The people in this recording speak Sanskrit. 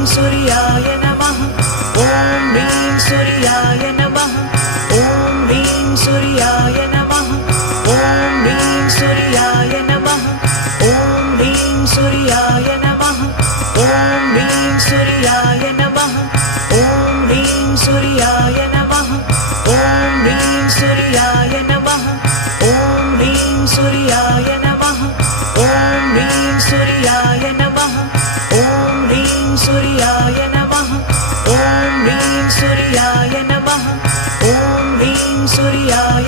सूर्याय नमः ॐ ह्रीं सूर्याय नमः ॐ ह्रीं सूर्याय नमः ॐ ह्रीं सूर्याय नमः ॐ ह्रीं सूर्याय नमः ॐ ह्रीं सूर्याय नमः ॐ ह्रीं सूर्याय नमः ॐ ह्रीं सूर्याय नमः ॐ ह्रीं सूर्याय नमः ॐ ह्रीं सूर्याय नमः ॐ ह्रीं सूर्याय नमः ॐ ह्रीं सूर्याय नमः ॐ ह्रीं सूर्याय